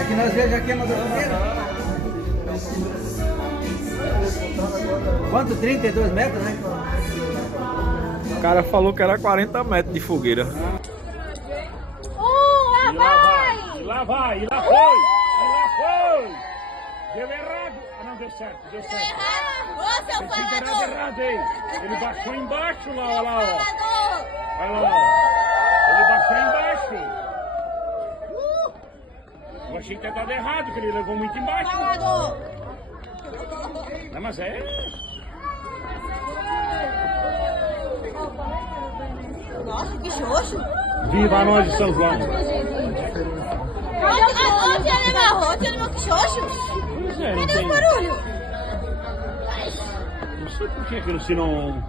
Aqui nós vemos aqui a fogueira. Quanto? 32 metros, né? O cara falou que era 40 metros de fogueira. Lá vai! E lá vai, e lá foi! E lá foi! Deu errado! Ah, não, deu certo, deu certo. Ô, seu Tem que falador! dar errado aí. Ele baixou embaixo lá, olha lá, ó. Falador! Olha lá, ó. Ele baixou embaixo. Eu achei que tinha dado errado, que ele levou muito embaixo. Falador! Não, mas é... Nossa, que xoxo! Viva nós de São João! Ô, tia Neymar, que xoxo! Pois é, não Cadê tem... o barulho? Não sei por que aquilo se não...